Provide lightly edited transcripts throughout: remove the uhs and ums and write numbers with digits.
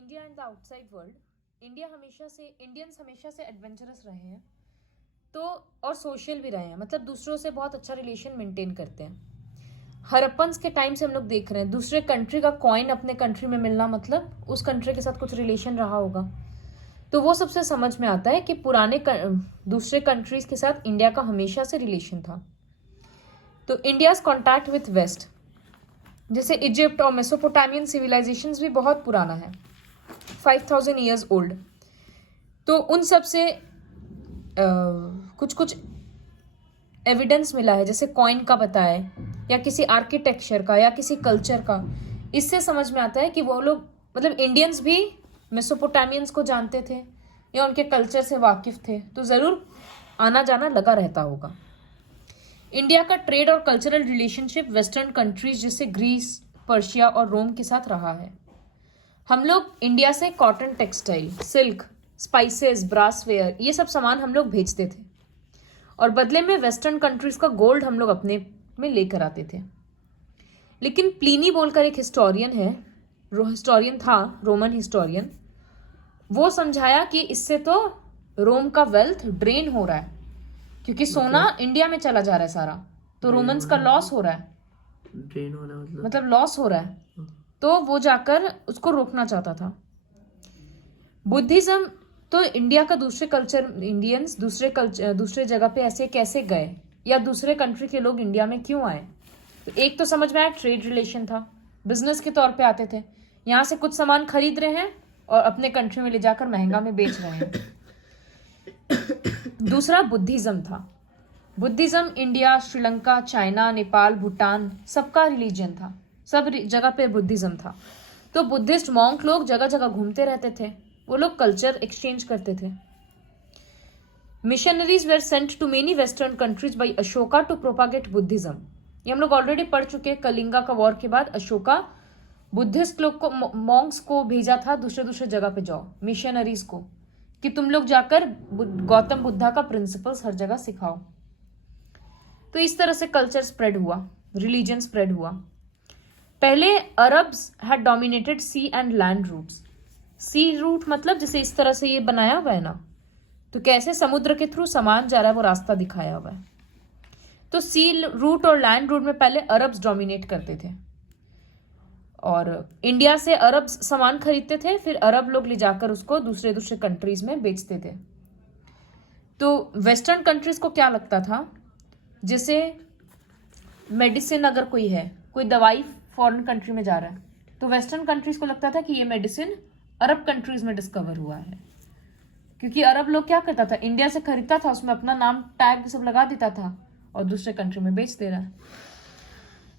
India and the outside world, Indians हमेशा से adventurous रहे हैं, तो और सोशल भी रहे हैं, मतलब दूसरों से बहुत अच्छा रिलेशन मेंटेन करते हैं। हड़प्पन्स के टाइम से हम लोग देख रहे हैं दूसरे कंट्री का कॉइन अपने कंट्री में मिलना, मतलब उस कंट्री के साथ कुछ रिलेशन रहा होगा। तो वो सबसे समझ में आता है कि दूसरे कंट्रीज के साथ इंडिया का हमेशा से रिलेशन था। तो इंडियाज कॉन्टैक्ट विथ वेस्ट, जैसे इजिप्ट और मेसोपोटामियन सिविलाइजेशंस भी बहुत पुराना है, 5000 ईयर्स ओल्ड। तो उन सब से कुछ कुछ एविडेंस मिला है, जैसे कॉइन का बताए या किसी आर्किटेक्चर का या किसी कल्चर का। इससे समझ में आता है कि वो लोग, मतलब इंडियंस भी मेसोपोटामियंस को जानते थे या उनके कल्चर से वाकिफ थे, तो ज़रूर आना जाना लगा रहता होगा। इंडिया का ट्रेड और कल्चरल रिलेशनशिप वेस्टर्न कंट्रीज जैसे ग्रीस, पर्शिया और रोम के साथ रहा है। हम लोग इंडिया से कॉटन टेक्सटाइल, सिल्क, स्पाइसेस, ब्रासवेयर, ये सब सामान हम लोग भेजते थे और बदले में वेस्टर्न कंट्रीज का गोल्ड हम लोग अपने में लेकर आते थे। लेकिन प्लीनी बोलकर एक हिस्टोरियन था, रोमन हिस्टोरियन, वो समझाया कि इससे तो रोम का वेल्थ ड्रेन हो रहा है, क्योंकि सोना इंडिया में चला जा रहा है सारा, तो रोमन्स का लॉस हो रहा है। ड्रेन होना मतलब लॉस हो रहा है, तो वो जाकर उसको रोकना चाहता था। बुद्धिज्म, तो इंडिया का इंडियंस दूसरे जगह पे ऐसे कैसे गए, या दूसरे कंट्री के लोग इंडिया में क्यों आए। तो एक तो समझ में आया, ट्रेड रिलेशन था, बिजनेस के तौर पे आते थे, यहाँ से कुछ सामान खरीद रहे हैं और अपने कंट्री में ले जाकर महंगा में बेच रहे हैं। दूसरा बुद्धिज्म था। Buddhism India, Sri Lanka, China, Nepal, Bhutan सबका रिलीजन था, सब जगह पे बुद्धिज्म था। तो बुद्धिस्ट मॉन्क लोग जगह जगह घूमते रहते थे, वो लोग कल्चर एक्सचेंज करते थे। Missionaries were sent to many western countries by Ashoka to propagate Buddhism. ये हम लोग ऑलरेडी पढ़ चुके हैं, कलिंगा का वॉर के बाद अशोका बुद्धिस्ट लोग को, मॉन्क्स को भेजा था दूसरे दूसरे जगह पे जाओ, मिशनरीज को, कि तुम लोग जाकर गौतम बुद्धा का प्रिंसिपल्स हर जगह सिखाओ। तो इस तरह से कल्चर स्प्रेड हुआ, रिलीजन स्प्रेड हुआ। पहले Arabs had dominated sea and land routes. Sea route मतलब जैसे इस तरह से ये बनाया हुआ है ना, तो कैसे समुद्र के थ्रू सामान जा रहा है वो रास्ता दिखाया हुआ है। तो सी रूट और लैंड रूट में पहले अरब्स डोमिनेट करते थे और इंडिया से अरब्स सामान खरीदते थे, फिर अरब लोग ले जाकर उसको दूसरे दूसरे कंट्रीज में बेचते थे। तो वेस्टर्न कंट्रीज को क्या लगता था, जैसे मेडिसिन अगर कोई है, कोई दवाई फॉरेन कंट्री में जा रहा है, तो वेस्टर्न कंट्रीज को लगता था कि ये मेडिसिन अरब कंट्रीज में डिस्कवर हुआ है, क्योंकि अरब लोग क्या करता था, इंडिया से खरीदता था, उसमें अपना नाम टैग सब लगा देता था और दूसरे कंट्री में बेच दे रहा है।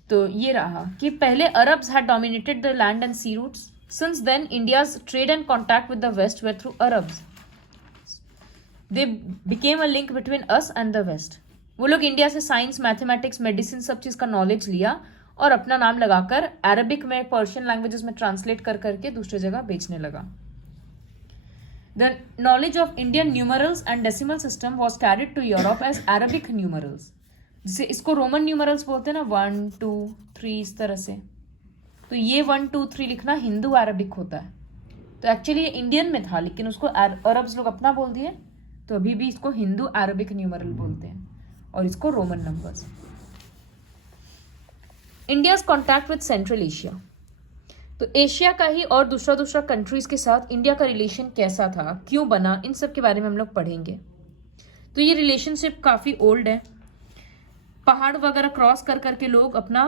तो ये रहा कि पहले Arabs had dominated the land and sea routes. Since then India's trade and contact with the west were through Arabs. They became a link between us and the west. वो लोग इंडिया से साइंस, मैथमेटिक्स, मेडिसिन सब चीज का knowledge लिया और अपना नाम लगाकर अरबिक में, पर्शियन लैंग्वेजेस में ट्रांसलेट कर करके दूसरे जगह बेचने लगा। The knowledge of Indian numerals and decimal system was carried to Europe as Arabic numerals. जैसे इसको रोमन न्यूमरल्स बोलते हैं ना, 1 2 3 इस तरह से, तो ये 1 2 3 लिखना हिंदू अरबिक होता है। तो एक्चुअली ये इंडियन में था, लेकिन उसको अरब्स लोग अपना बोल दिए, तो अभी भी इसको हिंदू अरबिक न्यूमरल बोलते हैं और इसको Roman numbers. India's contact with central Asia, तो एशिया का ही और दूसरा कंट्रीज के साथ इंडिया का रिलेशन कैसा था, क्यों बना, इन सब के बारे में हम लोग पढ़ेंगे। तो ये रिलेशनशिप काफी ओल्ड है। पहाड़ वगैरह क्रॉस कर करके लोग अपना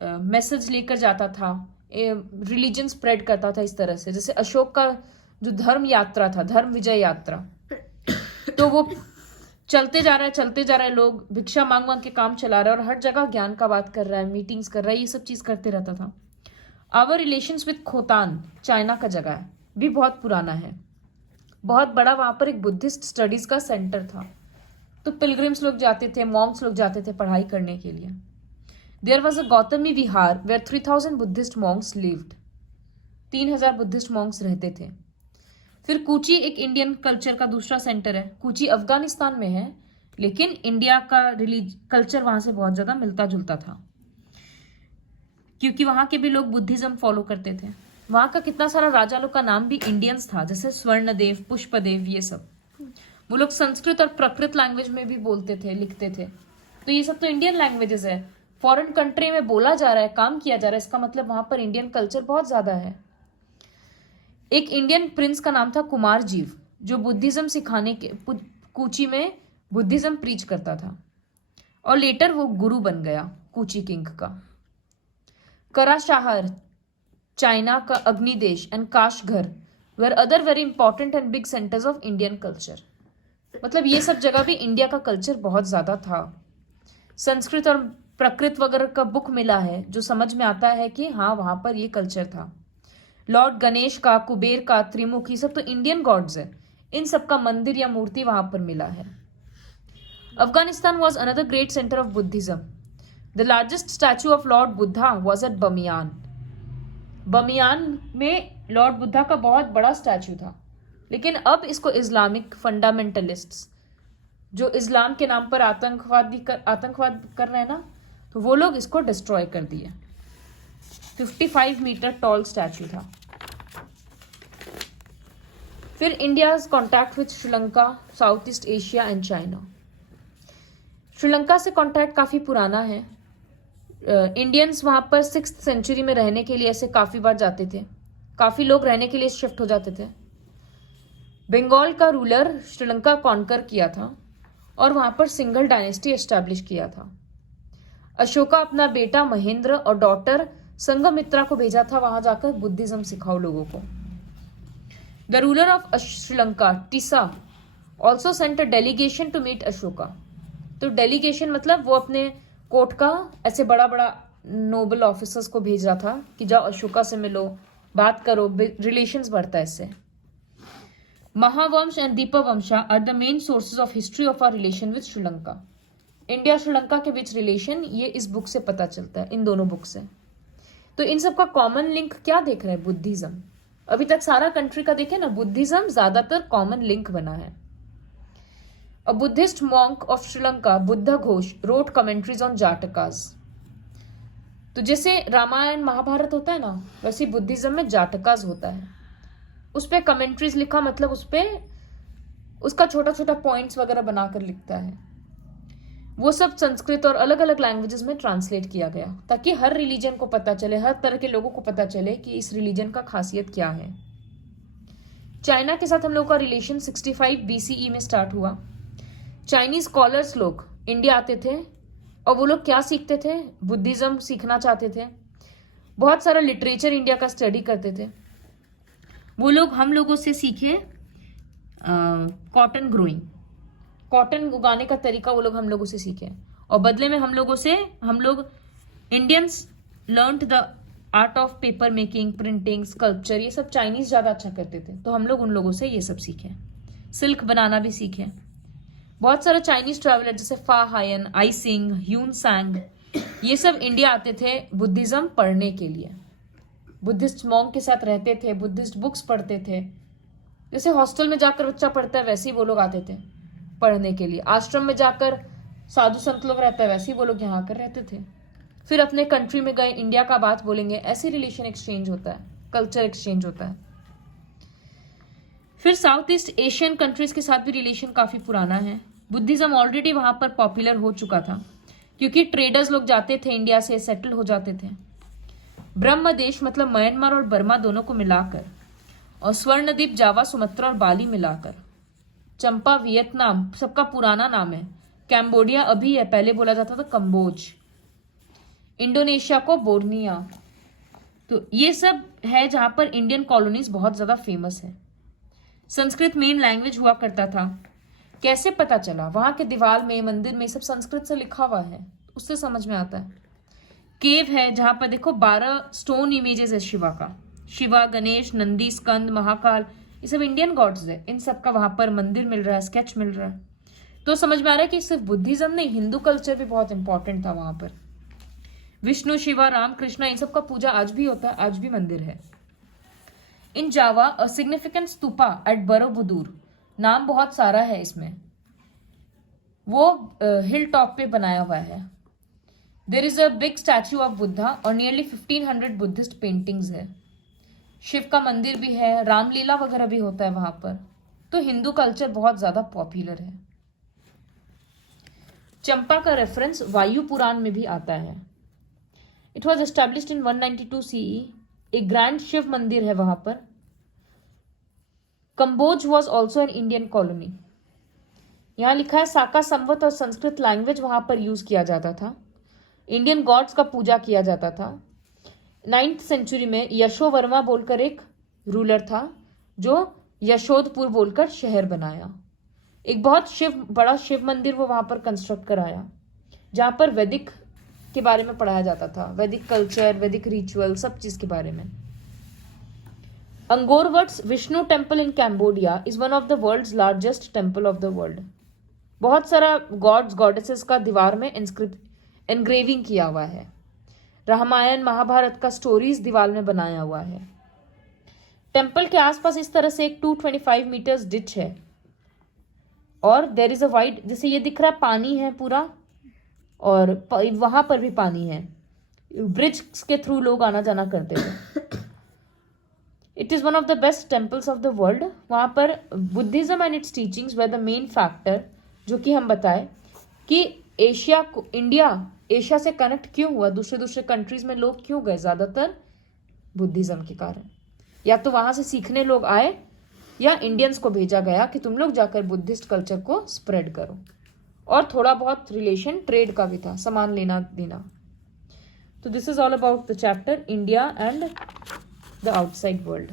मैसेज लेकर जाता था, रिलीजन स्प्रेड करता था इस तरह से। जैसे अशोक का जो धर्म यात्रा था, धर्म विजय यात्रा, तो वो चलते जा रहा है, लोग भिक्षा मांग मांग के काम चला रहा है और हर जगह ज्ञान का बात कर रहा है, मीटिंग्स कर रहा है, ये सब चीज करते रहता था। Our relations with Khotan, China का जगह है, भी बहुत पुराना है, बहुत बड़ा, वहां पर एक बुद्धिस्ट स्टडीज का सेंटर था। तो पिलग्रिम्स लोग जाते थे, मॉन्क्स लोग जाते थे पढ़ाई करने के लिए। There was a Gautami Vihar where 3000 Buddhist monks lived. 3000 Buddhist monks रहते थे। फिर कूची एक इंडियन कल्चर का दूसरा सेंटर है। कूची अफगानिस्तान में है, लेकिन इंडिया का कल्चर वहां से बहुत ज्यादा मिलता जुलता था, क्योंकि वहां के भी लोग बुद्धिज्म फॉलो करते थे। वहां का कितना सारा राजा लोग का नाम भी इंडियंस था, जैसे स्वर्णदेव, पुष्पदेव, ये सब। वो लोग संस्कृत और प्रकृत लैंग्वेज में भी बोलते थे, लिखते थे। तो ये सब तो इंडियन लैंग्वेजेस है, फॉरेन कंट्री में बोला जा रहा है, काम किया जा रहा है, इसका मतलब वहां पर इंडियन कल्चर बहुत ज्यादा है। एक इंडियन प्रिंस का नाम था कुमारजीव, जो बुद्धिज्म सिखाने के कूची में बुद्धिज्म प्रीच करता था, और लेटर वो गुरु बन गया कूची किंग का। कराशाहर, चाइना का Agnidesh and Kashgar were other very important and big centres of Indian culture. मतलब ये सब जगह भी इंडिया का कल्चर बहुत ज्यादा था। संस्कृत और प्रकृत वगैरह का बुक मिला है, जो समझ में आता है कि हाँ वहां पर ये कल्चर था। लॉर्ड गणेश का, कुबेर का, त्रिमुख, ये सब तो इंडियन गॉड्स है, इन सब का मंदिर या मूर्ति वहां पर मिला है। Afghanistan was another great centre of Buddhism. The largest statue of Lord Buddha was at Bamiyan. Bamiyan में लॉर्ड बुद्धा का बहुत बड़ा स्टैचू था, लेकिन अब इसको इस्लामिक फंडामेंटलिस्ट्स, जो इस्लाम के नाम पर आतंकवाद कर रहे हैं ना, तो वो लोग इसको डिस्ट्रॉय कर दिए। 55 मीटर टॉल स्टैचू था। फिर India's contact with Sri Lanka, south east Asia and China. Sri Lanka से कॉन्टैक्ट काफी पुराना है। इंडियंस वहां पर 6th सेंचुरी में रहने के लिए ऐसे काफी बार जाते थे, काफी लोग रहने के लिए शिफ्ट हो जाते थे। बंगाल का रूलर श्रीलंका कॉन्कर किया था और वहां पर सिंगल डायनेस्टी एस्टैब्लिश किया था। अशोका अपना बेटा महेंद्र और डॉटर संघमित्रा को भेजा था वहां जाकर बुद्धिज्म सिखाओ लोगों को। The ruler of Sri Lanka, Tissa, also sent a delegation to meet Ashoka. तो डेलीगेशन मतलब वो अपने कोर्ट का ऐसे बड़ा बड़ा नोबल ऑफिसर्स को भेज रहा था कि जाओ अशोका से मिलो, बात करो, रिलेशंस बढ़ता है इससे। Mahavamsa and Dipavamsa are the main sources of history of our relation with Sri Lanka. India Sri Lanka के बीच रिलेशन ये इस बुक से पता चलता है, इन दोनों बुक से। तो इन सब का कॉमन लिंक क्या देख रहे हैं? बुद्धिज्म। अभी तक सारा कंट्री का देखे ना, बुद्धिज्म ज्यादातर कॉमन लिंक बना है। A Buddhist monk of Sri Lanka, Buddha Ghosha, wrote commentaries on Jatakas. तो जैसे रामायण महाभारत होता है ना, वैसे बुद्धिज्म में जाटकास होता है। उस पे कमेंट्रीज लिखा, मतलब उस पे उसका छोटा छोटा पॉइंट्स वगैरह बनाकर लिखता है। वो सब संस्कृत और अलग अलग लैंग्वेजेस में ट्रांसलेट किया गया, ताकि हर रिलीजन को पता चले, हर तरह के लोगों को पता चले कि इस रिलीजन का खासियत क्या है। चाइना के साथ हम लोग का रिलेशन 65 BCE में स्टार्ट हुआ। चाइनीज स्कॉलर्स लोग इंडिया आते थे और वो लोग क्या सीखते थे? बुद्धिज्म सीखना चाहते थे। बहुत सारा लिटरेचर इंडिया का स्टडी करते थे। वो लोग हम लोगों से सीखे कॉटन ग्रोइंग, कॉटन उगाने का तरीका वो लोग हम लोगों से सीखे, और बदले में हम लोग Indians learned the art of paper making, printing, sculpture, ये सब चाइनीज ज्यादा अच्छा करते थे, तो हम लोग उन लोगों से ये सब सीखे। सिल्क बनाना भी सीखे। बहुत सारे चाइनीज ट्रैवलर जैसे फा हायन, आई सिंग, ह्यून सांग, ये सब इंडिया आते थे बुद्धिज्म पढ़ने के लिए। बुद्धिस्ट मॉन्क के साथ रहते थे, बुद्धिस्ट बुक्स पढ़ते थे। जैसे हॉस्टल में जाकर बच्चा पढ़ता है, वैसे ही वो लोग आते थे पढ़ने के लिए। आश्रम में जाकर साधु संत लोग रहता है, वैसे ही वो लोग यहाँ आकर रहते थे। फिर अपने कंट्री में गए, इंडिया का बात बोलेंगे, ऐसे रिलेशन एक्सचेंज होता है, कल्चर एक्सचेंज होता है। फिर साउथ ईस्ट एशियन कंट्रीज के साथ भी रिलेशन काफी पुराना है। बुद्धिज्म ऑलरेडी वहां पर पॉपुलर हो चुका था, क्योंकि ट्रेडर्स लोग जाते थे इंडिया से, सेटल हो जाते थे। ब्रह्म देश मतलब म्यांमार और बर्मा दोनों को मिलाकर, और स्वर्णद्वीप, जावा, सुमात्रा और बाली मिलाकर। चंपा वियतनाम सबका पुराना नाम है। कैम्बोडिया अभी है, पहले बोला जाता था कंबोज। इंडोनेशिया को बोर्निया। तो ये सब है जहां पर इंडियन कॉलोनीज बहुत ज्यादा फेमस है। संस्कृत मेन लैंग्वेज हुआ करता था। कैसे पता चला? वहां के दीवार में, मंदिर में सब संस्कृत से लिखा हुआ है, उससे समझ में आता है। केव है जहां पर देखो 12 स्टोन इमेजेस है शिवा का। शिवा, गणेश, नंदी, स्कंद, महाकाल, ये सब इंडियन गॉड्स है। इन सब का वहां पर मंदिर मिल रहा है, स्केच मिल रहा है। तो समझ में आ रहा है कि सिर्फ बुद्धिज्म नहीं, हिंदू कल्चर भी बहुत इंपॉर्टेंट था वहां पर। विष्णु, शिवा, राम, कृष्णा, इन सब का पूजा आज भी होता है, आज भी मंदिर है। इन जावा अ सिग्निफिकेंट स्तूपा एट बरोबुदूर, नाम बहुत सारा है इसमें, वो हिल टॉप पे बनाया हुआ है। There is a big statue of Buddha और नियरली 1500 बुद्धिस्ट पेंटिंग्स है। शिव का मंदिर भी है, रामलीला वगैरह भी होता है वहां पर। तो हिंदू कल्चर बहुत ज्यादा पॉपुलर है। चंपा का रेफरेंस वायु पुराण में भी आता है। It was established in 192 CE। एक ग्रैंड शिव मंदिर है वहां पर। Kamboj was also an Indian colony. यहां लिखा है साका संवत और संस्कृत लैंग्वेज वहां पर यूज किया जाता था। इंडियन गॉड्स का पूजा किया जाता था। 9th सेंचुरी में यशोवर्मा बोलकर एक रूलर था जो यशोधपुर बोलकर शहर बनाया। एक बहुत बड़ा शिव मंदिर वो वहां पर कंस्ट्रक्ट कराया, जहां पर वैदिक के बारे में पढ़ाया जाता था, वैदिक कल्चर, वैदिक रिचुअल, सब चीज के बारे में। Angkor Wat's Vishnu temple in Cambodia is one of the world's largest temple of the world. बहुत सारा गॉड्स गॉडेसेस का दीवार में एनग्रेविंग किया हुआ है। रामायण महाभारत का स्टोरीज दीवार में बनाया हुआ है। टेम्पल के आसपास इस तरह से एक 225 मीटर्स डिच है और देयर इज अ वाइड, जैसे ये दिख रहा है पानी है पूरा, और वहां पर भी पानी है। ब्रिज के थ्रू लोग आना जाना करते थे। It is one of the best temples of the world. वहां पर Buddhism and it's teachings were the main factor, जो कि हम बताए कि इंडिया एशिया से कनेक्ट क्यों हुआ, दूसरे कंट्रीज में लोग क्यों गए, ज्यादातर बुद्धिज्म के कारण। या तो वहां से सीखने लोग आए या इंडियंस को भेजा गया कि तुम लोग जाकर बुद्धिस्ट कल्चर को स्प्रेड करो। और थोड़ा बहुत रिलेशन ट्रेड का भी था, सामान लेना देना। तो this is all about the chapter India and the outside world.